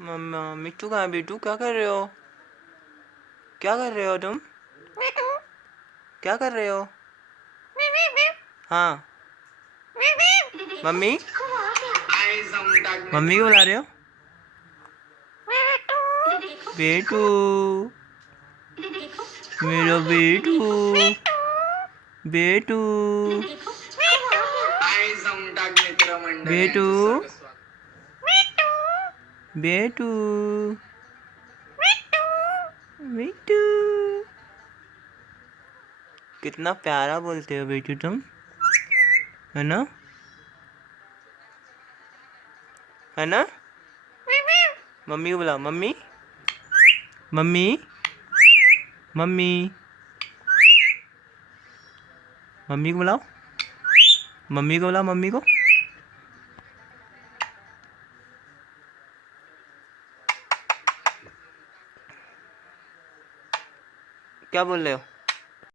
मम्मा मिट्टू कहाँ है? बिट्टू क्या कर रहे हो? क्या कर रहे हो तुम? क्या कर रहे हो? हाँ मम्मी, मम्मी को बुला रहे हो? बेटू, मेरा बेटू, बेटू, बेटू, बेटू, बेटू, कितना प्यारा बोलते हो बेटू तुम, है ना? है ना? मम्मी को बुलाओ। मम्मी, मम्मी, मम्मी, मम्मी को बुलाओ। मम्मी को बुलाओ। मम्मी को। क्या बोल रहे हो?